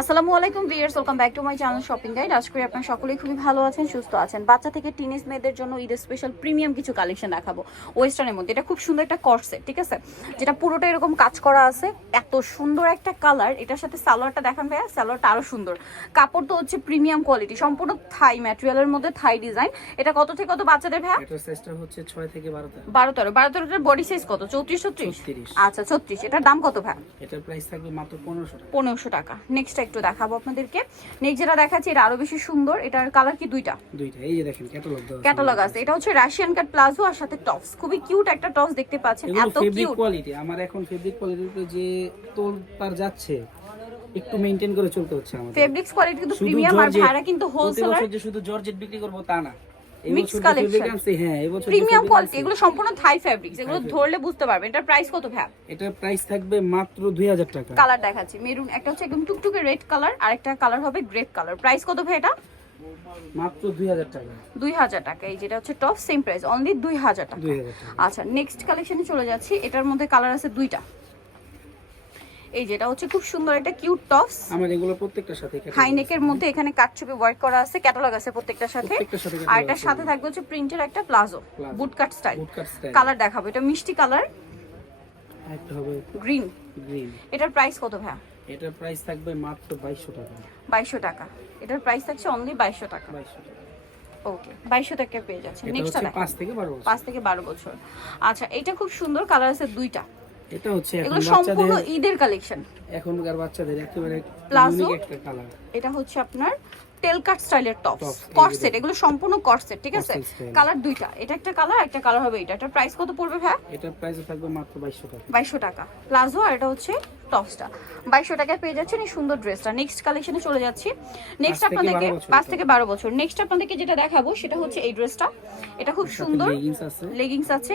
আসসালামু আলাইকুম viewers welcome back to my channel shopping guide. আজ করি আপনারা সকলেই খুবই ভালো আছেন সুস্থ আছেন। বাচ্চা থেকে টিনেজ মেয়েদের জন্য ঈদের স্পেশাল প্রিমিয়াম কিছু কালেকশন দেখাবো। ওয়েস্টার্নের মধ্যে। এটা খুব সুন্দর একটা কর্সেট ঠিক আছে? যেটা পুরোটা এরকম কাজ করা আছে। এত সুন্দর একটা কালার এটার সাথে সালোয়ারটা দেখান ভাইয়া সালোয়ারটা আরও সুন্দর। কাপড় তো হচ্ছে প্রিমিয়াম কোয়ালিটি সম্পূর্ণ থাই ম্যাটেরিয়ালের মধ্যে থাই ডিজাইন এটা কত থেকে কত বাচ্চাদের ভাইয়া? সাইজটা হচ্ছে ছয় থেকে বারোটা বারো তেরো। বারো তেরোটার বডি সাইজ কত? চৌত্রিশ ছত্রিশ? আচ্ছা ছত্রিশ। এটার দাম কত ভাইয়া? এটার প্রাইস থাকবে মাত্র পনেরোশো পনেরোশো টাকা। নেক্সট একটু দেখাবো আপনাদেরকে। নেক্সট যেটা দেখাচ্ছি এটা আরও বেশি সুন্দর। এটার কালার কি দুইটা? দুইটা এই যে দেখেন ক্যাটালগ দাও ক্যাটালগ আছে। এটা হচ্ছে রাশিয়ান কাট প্লাজো আর সাথে টপস খুবই কিউট একটা টপস দেখতে পাচ্ছেন। এত ফেব্রিক কিউট কোয়ালিটি আমার এখন ফেব্রিক কোয়ালিটিতে যে তোল তার যাচ্ছে একটু মেইনটেইন করে চলতে হচ্ছে আমাদের। ফেব্রিক্স কোয়ালিটি কিন্তু প্রিমিয়াম আর ভাড়া কিন্তু হোলসেলার যে শুধু জর্জেট বিক্রি করব তা না। হ্যাঁ এবছর প্রিমিয়াম কোয়ালিটি এগুলো সম্পূর্ণ থাই এগুলো ধরলে বুঝতে পারবেন। এটার প্রাইস কত এটার প্রাইস থাকবে মাত্র দুই হাজার টাকা। কালার দেখাচ্ছি মেরুন একটা হচ্ছে একদম টুকটুকে রেড কালার আর একটা কালার হবে গ্রেপ কালার প্রাইস কত ভাই এটা? মাত্র দুই হাজার টাকা। দুই হাজার টাকা এই যেটা হচ্ছে টপ সেম প্রাইস অনলি দুই হাজার টাকা। দুই হাজার টাকা। আচ্ছা নেক্সট কালেকশনে চলে যাচ্ছি এটার মধ্যে কালার আছে দুইটা। এই যেটা হচ্ছে খুব সুন্দর একটা কিউট টপস আমার এগুলো প্রত্যেকটার সাথে হাই নেকের মধ্যে এখানে কাটছবি ওয়ার্ক করা আছে ক্যাটালগ আছে প্রত্যেকটার সাথে। আর এটার সাথে থাকবে হচ্ছে প্রিন্টের একটা palazzo boot cut style colour দেখাবো এটা মিষ্টি কালার একটা হবে গ্রিন গ্রিন এটার প্রাইস কত ভাইয়া? এটার প্রাইস থাকবে মাত্র বাইশশো টাকা। বাইশশো টাকা। এটার প্রাইস থাকছে অনলি বাইশশো টাকা। বাইশশো টাকা। ওকে বাইশশো টাকা পেয়ে যাচ্ছে নেক্সটটা পাঁচ থেকে বারো বছর। পাঁচ থেকে বারো বছর। আচ্ছা এটা খুব সুন্দর কালার আছে দুইটা। এটা হচ্ছে এখন সম্পূর্ণ ঈদের কালেকশন এখনকার বাচ্চাদের একেবারে প্লাজো একটা কালার এটা হচ্ছে আপনার টেলকাট স্টাইলের টপ কর্সেট এগুলো সম্পূর্ণ কর্সেট ঠিক আছে? কালার দুইটা এটা একটা কালার একটা কালার হবে এটা। এটা প্রাইস কত পড়বে ভাই? এটা প্রাইস থাকবে মাত্র 2200 টাকা। বাইশশো টাকা। প্লাজো আর এটা হচ্ছে টপসটা। বাইশশো টাকায় পেয়ে যাচ্ছেন এই সুন্দর ড্রেসটা। নেক্সট কালেকশনে চলে যাচ্ছি। নেক্সট আপনাদেরকে পাঁচ থেকে বারো বছর। নেক্সট আপনাদেরকে যেটা দেখাবো সেটা হচ্ছে এই ড্রেসটা। এটা খুব সুন্দর। লেগিংস আছে।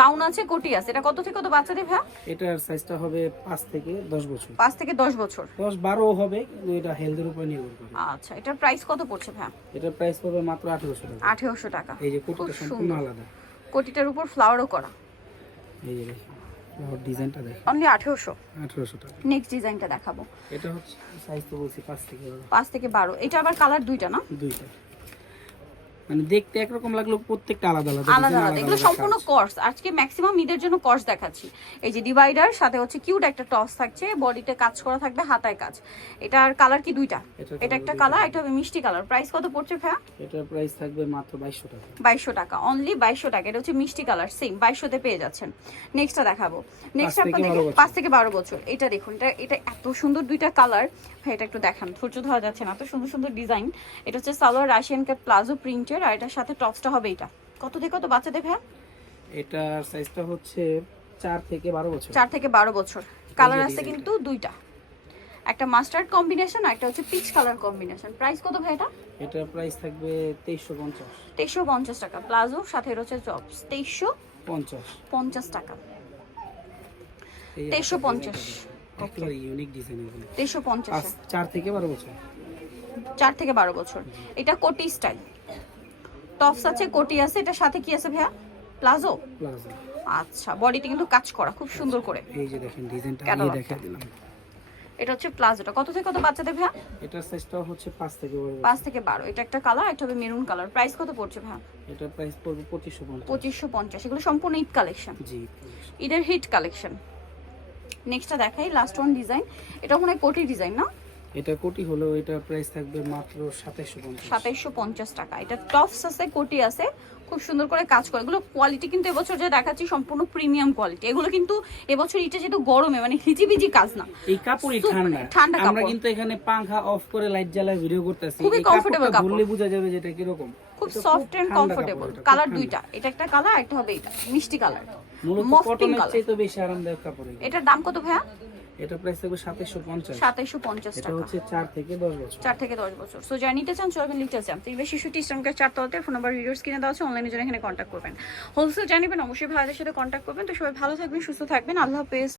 গাউন আছে। কোটি আছে। এটা কত থেকে কত বাচ্চাদের ভাই? এটার সাইজটা হবে পাঁচ থেকে দশ বছর। পাঁচ থেকে দশ বছর। দশ বারো হবে এটা হেলথের উপর নির্ভর করে। আচ্ছা এটার প্রাইস কত পড়ছে ভাই? এটার প্রাইস পড়বে মাত্র আঠেরোশো টাকা। আঠেরোশো টাকা। এই যে কোটিটা সম্পূর্ণ আলাদা। কোটিটার উপর ফ্লাওয়ারও করা। এই যে দেখেন ডিজাইনটা দেখো। অনলি আঠেরোশো। আঠেরোশো টাকা। নেক্সট ডিজাইনটা দেখাবো। এটা হচ্ছে সাইজ তো বলছি পাঁচ থেকে বারো। পাঁচ থেকে বারো। এটা আবার কালার দুইটা না? দুইটা। মানে দেখতে একরকম লাগল প্রত্যেকটা আলাদা আলাদা আলাদা আলাদা। এগুলো সম্পূর্ণ। কর্স আজকে ম্যাক্সিমাম ঈদের জন্য কর্স দেখাচ্ছি। এই যে ডিভাইডার সাথে হচ্ছে কিউট একটা টস থাকছে বডিতে কাজ করা থাকবে হাতায় কাজ। এটার কালার কি দুইটা? এটা একটা কালার এটা হবে মিষ্টি কালার প্রাইস কত পড়ছে ভাইয়া? এটার প্রাইস থাকবে মাত্র বাইশশো টাকা। বাইশশো টাকা। অনলি বাইশশো টাকা। এটা হচ্ছে মিষ্টি কালার সেম বাইশশোতে পেয়ে যাচ্ছেন। নেক্সটটা দেখাবো। নেক্সট বছর। পাঁচ থেকে বারো বছর। এটা দেখুন এটা এটা এত সুন্দর দুইটা কালার ভাই এটা একটু দেখান। ধৈর্য ধরা যাচ্ছে না এত সুন্দর সুন্দর ডিজাইন এটা হচ্ছে সালোয়ার রাশিয়ান কাট প্লাজো প্রিন্টের আর এটার সাথে টপসটা হবে এটা। কত থেকে কত বাচ্চাদের ভাইয়া? এটার সাইজটা হচ্ছে চার থেকে বারো বছর। চার থেকে বারো বছর। কালার আছে কিন্তু দুইটা। একটা মাস্টার্ড কম্বিনেশন আর একটা হচ্ছে পিচ কালার কম্বিনেশন প্রাইস কত ভাই এটা? এটার প্রাইস থাকবে তেইশশো পঞ্চাশ। তেইশশো পঞ্চাশ টাকা। প্লাজো সাথে রয়েছে তেইশশো পঞ্চাশ। পঞ্চাশ। টাকা। এই 2350 একটা design টা দেখেন। একেবারে ইউনিক ডিজাইন এগুলো তেইশশো পঞ্চাশ পাঁচ চার থেকে বারো বছর। চার থেকে বারো বছর। এটা কোটি স্টাইল টপস আছে কোটি আছে এটা সাথে কি আছে ভাইয়া? প্লাজো? প্লাজো। আচ্ছা বডিতে কিন্তু কাজ করা খুব সুন্দর করে। এই যে দেখেন ডিজাইনটা আমি টা। দেখা দিলাম। এটা হচ্ছে প্লাজোটা। কত থেকে কত বাচ্চাদের ভাইয়া? এটার সাইজটা হচ্ছে পাঁচ থেকে বারো বছর। পাঁচ থেকে বারো। এটা একটা কালার একটা হবে মেরুন কালার প্রাইস কত পড়ছে ভাইয়া? এটার প্রাইস পড়বে পঁচিশশো পঞ্চাশ। পঁচিশশো পঞ্চাশ। এগুলো সম্পূর্ণ ঈদ কালেকশন জি ঈদের হিট কালেকশন নেক্সটটা দেখাই লাস্ট ওয়ান ডিজাইন এটা মনে হয় কোটি ডিজাইন না? এটা কোটি হলেও এটার প্রাইস থাকবে মাত্র সাতাইশশো পঞ্চাশ। সাতাইশশো পঞ্চাশ টাকা। এটা টপস আছে কোটি আছে। খুব সুন্দর করে কাজ করে। এগুলো কোয়ালিটি কিন্তু এবছর যা দেখাচ্ছি সম্পূর্ণ প্রিমিয়াম কোয়ালিটি এগুলো কিন্তু এবছর এটা যেহেতু গরমে মানে হিজিবিজি কাজ না। এই কাপড়ই ঠান্ডা। ঠান্ডা আমরা। কিন্তু এখানে পাংখা অফ করে লাইট জ্বালায় ভিডিও করতেছি। খুবই কাপড়টা কাপড়। ধরলে বোঝা যাবে যে এটা কীরকম। খুব সফট এন্ড কমফোর্টেবল এটা, কালার দুইটা। এটা একটা কালার একটা হবে এটা। মিষ্টি কালার মূলত কটনের কালার চেয়ে তো বেশি আরামদায়ক কাপড়। এটার দাম কত ভাইয়া? এটা প্রাইস থাকবে সাতাইশশো পঞ্চাশ। টাকা এটা হচ্ছে চার থেকে দশ বছর। চার থেকে দশ বছর। সো যারা নিতে চান চলবেন লিটার তো এই বেশি শিশুটি ইসলামকে চার তলাতে ফোন নাম্বার ভিডিওস কিনে দেওয়া আছে অনলাইনে জন্য এখানে কন্ট্যাক্ট করবেন। হোলসেল জানিবেন অবশ্যই ভাইদের সাথে কন্ট্যাক্ট করবেন। তো সবাই ভালো থাকবেন সুস্থ থাকবেন। আল্লাহ হাফেজ।